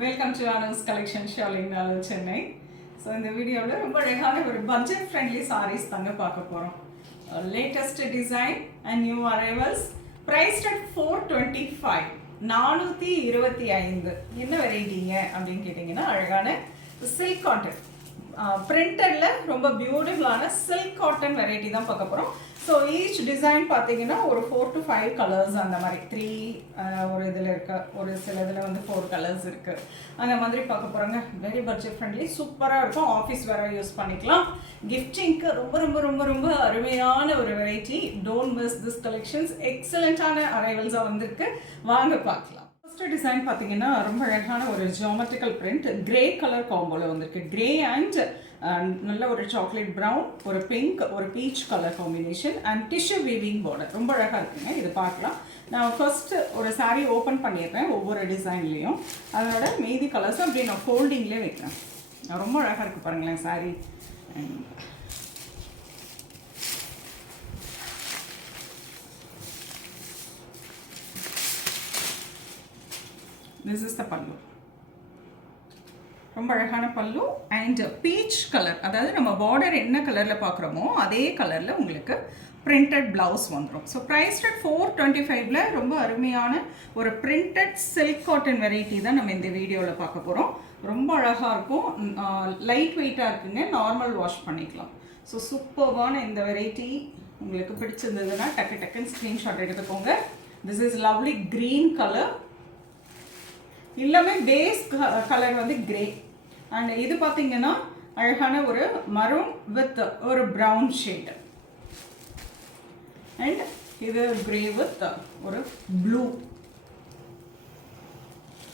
Welcome to Anu's collection ஷாலிங் நாலு Chennai. So இந்த வீடியோவில் ரொம்ப அழகான ஒரு பட்ஜெட் ஃப்ரெண்ட்லி சாரீஸ் தாங்க பார்க்க போகிறோம். Latest design and new arrivals, prized at 425, 425. என்ன வெரைட்டிங்க அப்படின்னு கேட்டிங்கன்னா, அழகான சில்க் காட்டன் பிரிண்டடில் ரொம்ப பியூட்டிஃபுல்லான சில்க் காட்டன் வெரைட்டி தான் பார்க்க போகிறோம். ஸோ ஈச் டிசைன் பார்த்தீங்கன்னா ஒரு 4 to 5 கலர்ஸ் அந்த மாதிரி 3 ஒரு இதில் இருக்க, ஒரு சில இதில் வந்து 4 கலர்ஸ் இருக்குது. அந்த மாதிரி பார்க்க போகிறாங்க. வெரி பட்ஜெட் ஃப்ரெண்ட்லி, சூப்பராக இருக்கும். ஆஃபீஸ் வேறு யூஸ் பண்ணிக்கலாம். கிஃப்டிங்க்கு ரொம்ப ரொம்ப ரொம்ப ரொம்ப அருமையான ஒரு variety. Don't miss this collections. எக்ஸலண்ட்டான அரைவல்ஸாக வந்திருக்கு. வாங்க பார்க்கலாம். ஃபர்ஸ்ட் டிசைன் பார்த்தீங்கன்னா ரொம்ப அழகான ஒரு ஜியோமெட்ரிக்கல் பிரிண்ட், கிரே கலர் காம்போவில் வந்திருக்கு. கிரே அண்ட் நல்ல ஒரு சாக்லேட் ப்ரௌன், ஒரு பிங்க், ஒரு peach colour combination and tissue weaving border. ரொம்ப அழகாக இருக்குங்க. இது பார்க்கலாம். நான் ஃபர்ஸ்ட்டு ஒரு சாரீ ஓப்பன் பண்ணிடுறேன் ஒவ்வொரு டிசைன்லேயும். அதோட மீதி கலர்ஸும் அப்படி நான் ஃபோல்டிங்லேயே வைக்கிறேன். ரொம்ப அழகாக இருக்குது பாருங்களேன் sari. This is the pallu. ரொம்ப அழகான பல்லு அண்ட் பீச் கலர், அதாவது நம்ம பார்டர் என்ன கலரில் பார்க்குறோமோ அதே கலரில் உங்களுக்கு பிரிண்டட் ப்ளவுஸ் வந்துடும். ஸோ ப்ரைஸ் அட் 425ல ரொம்ப அருமையான ஒரு பிரிண்டட் சில்க் காட்டன் வெரைட்டி தான் நம்ம இந்த வீடியோவில் பார்க்க போகிறோம். ரொம்ப அழகாக இருக்கும், லைட் வெயிட்டாக இருக்குங்க, நார்மல் வாஷ் பண்ணிக்கலாம். ஸோ சூப்பர்வான இந்த வெரைட்டி உங்களுக்கு பிடிச்சிருந்ததுன்னா டக்கு டக்குன்னு ஸ்க்ரீன்ஷாட் எடுத்துக்கோங்க. This is lovely green colour, எல்லாமே பேஸ் கலர் வந்து கிரே. அண்ட் இது பார்த்தீங்கன்னா அழகான ஒரு மரூன் வித் ஒரு ப்ரௌன் ஷேட். அண்ட் இது கிரே வித் ஒரு ப்ளூ.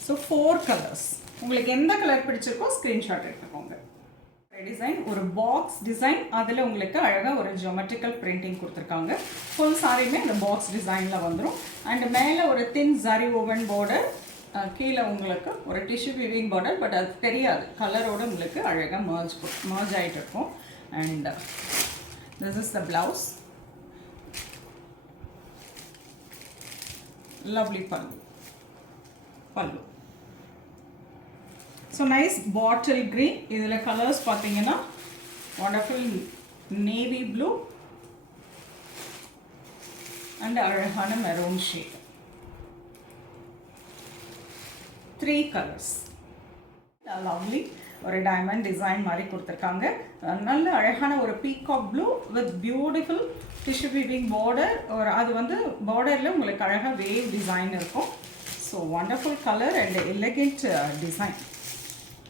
So 4 colours. உங்களுக்கு எந்த கலர் பிடிச்சிருக்கோ ஸ்க்ரீன்ஷாட் எடுத்துக்கோங்க. டிசைன் ஒரு பாக்ஸ் டிசைன், அதில் உங்களுக்கு அழகாக ஒரு ஜியோமெட்ரிக்கல் பிரிண்டிங் கொடுத்துருக்காங்க. ஃபுல் சாரியுமே அந்த பாக்ஸ் டிசைனில் வந்துடும். அண்ட் மேலே ஒரு தின் ஜரி ஓவன் பார்டர், கீழே உங்களுக்கு ஒரு டிஷ்யூ வீவிங் பார்டர், பட் அது தெரியாது, கலரோடு உங்களுக்கு அழகாக மர்ஜ் ஆகிட்டு இருக்கும். And this is the blouse. Lovely pallu. So nice bottle green. இதில் கலர்ஸ் பார்த்தீங்கன்னா வண்டர்ஃபுல் நேவி ப்ளூ அண்ட் அழகான மெரூன் ஷேட். 3 கலர்ஸ். லவ்லி ஒரு டைமண்ட் டிசைன் மாதிரி கொடுத்துருக்காங்க. நல்ல அழகான ஒரு peacock blue with beautiful tissue weaving border. ஒரு அது வந்து பார்டரில் உங்களுக்கு அழகாக வேவ் டிசைன் இருக்கும். So wonderful colour and elegant design.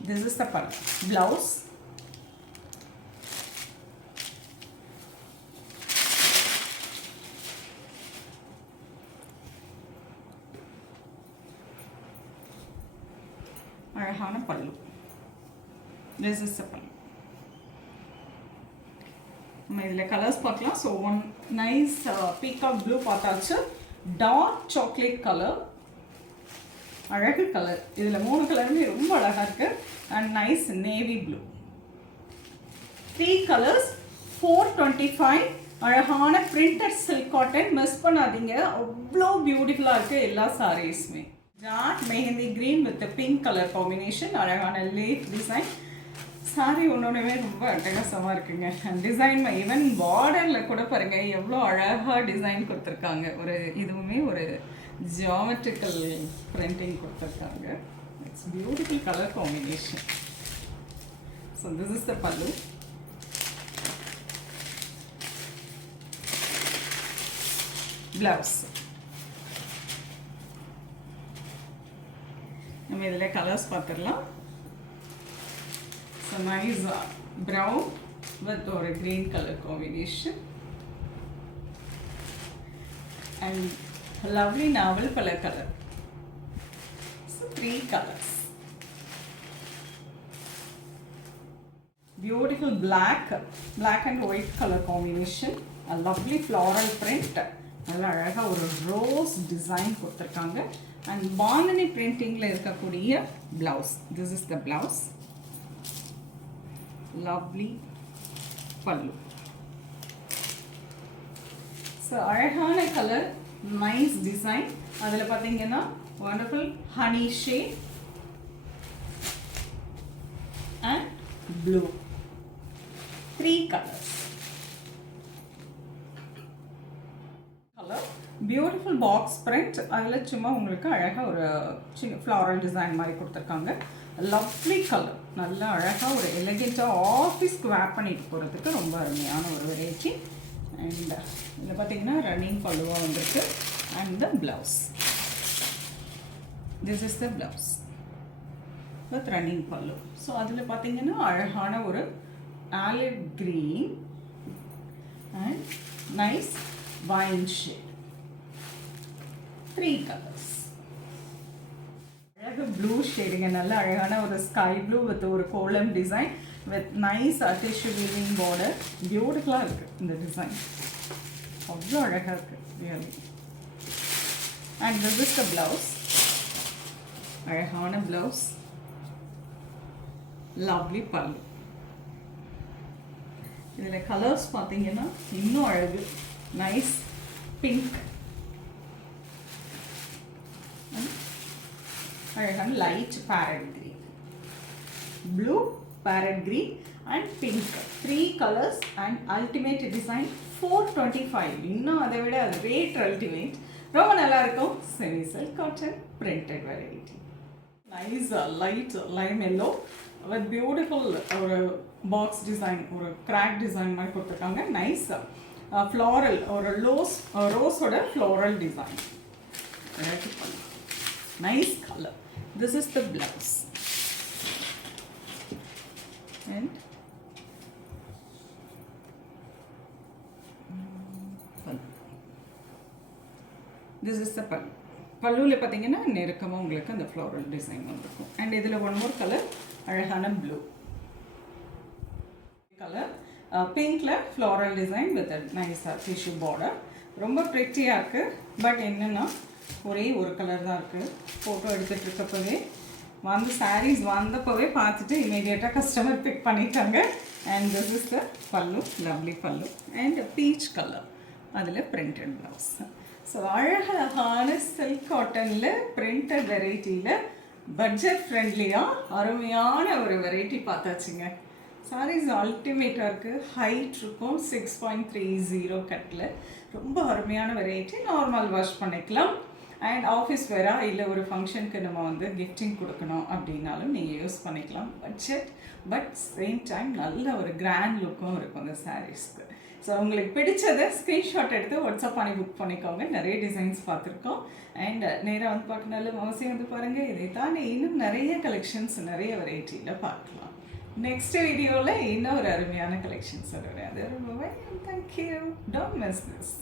This is the blouse. அழகான பல்லு. This is the பல்லு. நம்ம இதில் கலர்ஸ் பார்க்கலாம். So one nice peacock blue பார்த்தாச்சு, டார்க் சாக்லேட் கலர், அழகு கலர். இதில் 3 கலருமே ரொம்ப அழகாக இருக்குது. And nice navy blue. 3 colours, 425. அழகான பிரிண்டட் சில்க் காட்டன். மிஸ் பண்ணாதீங்க, அவ்வளோ பியூட்டிஃபுல்லாக இருக்குது எல்லா சாரீஸுமே. Dark mehndi green with pink colour combination, அழகான லேட் டிசைன். சாரி ஒன்னொன்றுமே ரொம்ப அட்டகாசமாக இருக்குங்க. டிசைன் ஈவன் பார்டரில் கூட பாருங்கள் எவ்வளோ அழகாக டிசைன் கொடுத்துருக்காங்க. ஒரு இதுவுமே ஒரு ஜியோமெட்ரிக்கல் பிரிண்டிங் கொடுத்துருக்காங்க. It's beautiful colour combination. So this is the pallu. Blouse. நம்ம இதில் கலர்ஸ் பார்த்துடலாம். ஸோ நைஸ் ப்ரௌன் வித் ஒரு green colour combination and lovely நாவல் colour. So 3 colours. Beautiful black and white colour combination. Lovely floral print. நல்லா அழகாக ஒரு rose design கொடுத்துருக்காங்க. And bandhani பிரிண்டிங்கில் இருக்கக்கூடிய blouse. This is the blouse. Lovely pallu. So அழகான colour, nice design. அதில் பார்த்தீங்கன்னா wonderful honey shade and blue. 3 colors. Beautiful box print. அதில் சும்மா உங்களுக்கு அழகாக ஒரு சின்ன ஃப்ளாரல் டிசைன் மாதிரி கொடுத்துருக்காங்க. லவ்லி கலர், நல்லா அழகாக ஒரு எலகெண்ட்டாக ஆஃபீஸ்க்கு வேர் பண்ணிட்டு போகிறதுக்கு ரொம்ப அருமையான ஒரு வெரைட்டி. அண்ட் இதில் பார்த்தீங்கன்னா ரன்னிங் பல்லுவாக வந்திருக்கு. And the blouse, this is the blouse with running pallu. So அதில் பார்த்தீங்கன்னா அழகான ஒரு olive green and nice wine shade. 3 colors. அழகு ப்ளூ ஷேடுங்க, நல்ல அழகான ஒரு ஸ்கை ப்ளூ வித் ஒரு kolam design with nice tissue weaving border. பியூட்டிஃபுல்லாக இருக்குது இந்த டிசைன், அவ்வளோ அழகாக இருக்குது really. And this is the blouse, அழகான ப்ளவுஸ், லவ்லி பல்லு. இதில் கலர்ஸ் பார்த்தீங்கன்னா இன்னும் அழகு. நைஸ் பிங்க், அழகான light farad green, blue, farad green and pink. 3 colors and ultimate design. 425. இன்னும் அதை விட அது ரேட் அல்டிமேட். ரொம்ப நல்லா இருக்கும். Semi silk cotton printed variety. Nice light lime yellow with beautiful ஒரு பாக்ஸ் டிசைன், ஒரு கிராக் டிசைன் மாதிரி கொடுத்துருக்காங்க. நைஸ் ஃப்ளாரல், ஒரு ரோஸோட floral design. Nice color. This is the blouse. And this is the pallu. பல்லுவில் பார்த்தீங்கன்னா நெருக்கமாக உங்களுக்கு அந்த ஃப்ளோரல் டிசைன் வந்துருக்கும். அண்ட் இதில் ஒன் மோர் கலர், அழகான ப்ளூ கலர், பிங்க்கில் ஃப்ளோரல் டிசைன் வித் நைஸாக டிஷ்யூ பார்டர். ரொம்ப ப்ரெட்டியாக இருக்குது. பட் என்னென்னா ஒரே ஒரு கலர் தான் இருக்குது. ஃபோட்டோ எடுத்துகிட்டு இருக்கப்பவே வந்து சாரீஸ் வந்தப்பவே பார்த்துட்டு இமீடியட்டாக கஸ்டமர் பிக் பண்ணிட்டாங்க. அண்ட் திஸ் இஸ் த பல்லு, லவ்லி பல்லு அண்ட் பீச் கலர், அதில் பிரிண்டட் ப்ளவுஸ். ஸோ அழகான சில்க் காட்டனில் பிரிண்டட் வெரைட்டியில் பட்ஜெட் ஃப்ரெண்ட்லியாக அருமையான ஒரு வெரைட்டி பார்த்தாச்சுங்க. சாரீஸ் அல்டிமேட்டாக இருக்குது. ஹைட் இருக்கும், 6.30 கட்டில். ரொம்ப அருமையான வெரைட்டி. நார்மல் வாஷ் பண்ணிக்கலாம். அண்ட் ஆஃபீஸ் வேரா இல்லை ஒரு ஃபங்க்ஷனுக்கு நம்ம வந்து கிஃப்டிங் கொடுக்கணும் அப்படின்னாலும் நீங்கள் யூஸ் பண்ணிக்கலாம். பட்ஜெட் பட் சேம் டைம் நல்ல ஒரு கிராண்ட் லுக்கும் இருக்கும் அந்த சாரீஸ்க்கு. ஸோ உங்களுக்கு பிடிச்சதை ஸ்க்ரீன்ஷாட் எடுத்து வாட்ஸ்அப் பண்ணி புக் பண்ணிக்கோங்க. நிறைய டிசைன்ஸ் பார்த்துருக்கோம். அண்ட் நேராக வந்து பார்க்கனாலும் அவசியம் வந்து பாருங்கள். இதை தாண்டி இன்னும் நிறைய கலெக்ஷன்ஸ், நிறைய வெரைட்டியில் பார்க்கலாம். நெக்ஸ்ட் வீடியோவில் இன்னும் ஒரு அருமையான கலெக்ஷன்ஸ் வருவேன். அது ரொம்ப தேங்க்யூ. Don't miss this.